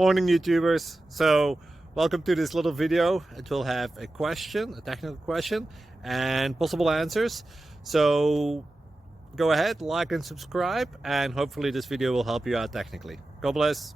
Morning YouTubers. So welcome to this little video. It will have a question, a technical question, and possible answers. So go ahead, like and subscribe, and hopefully this video will help you out technically. God bless.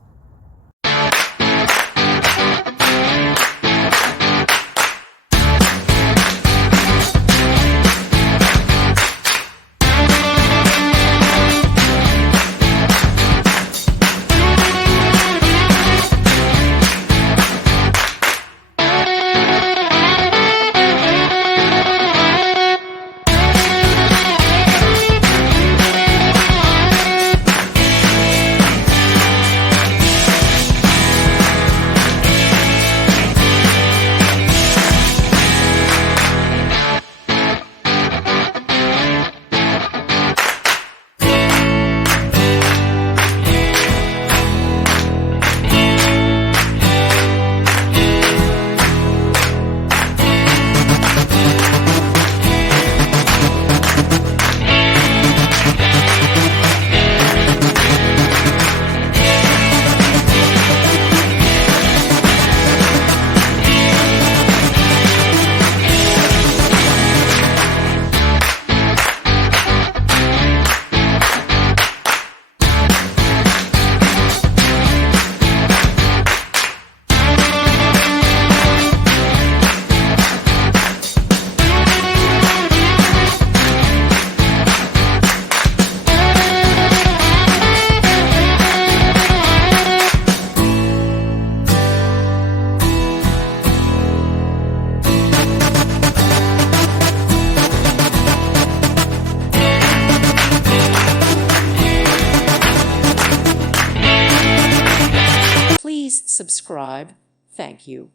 Please subscribe. Thank you.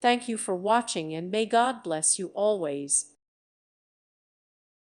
Thank you for watching, and may God bless you always.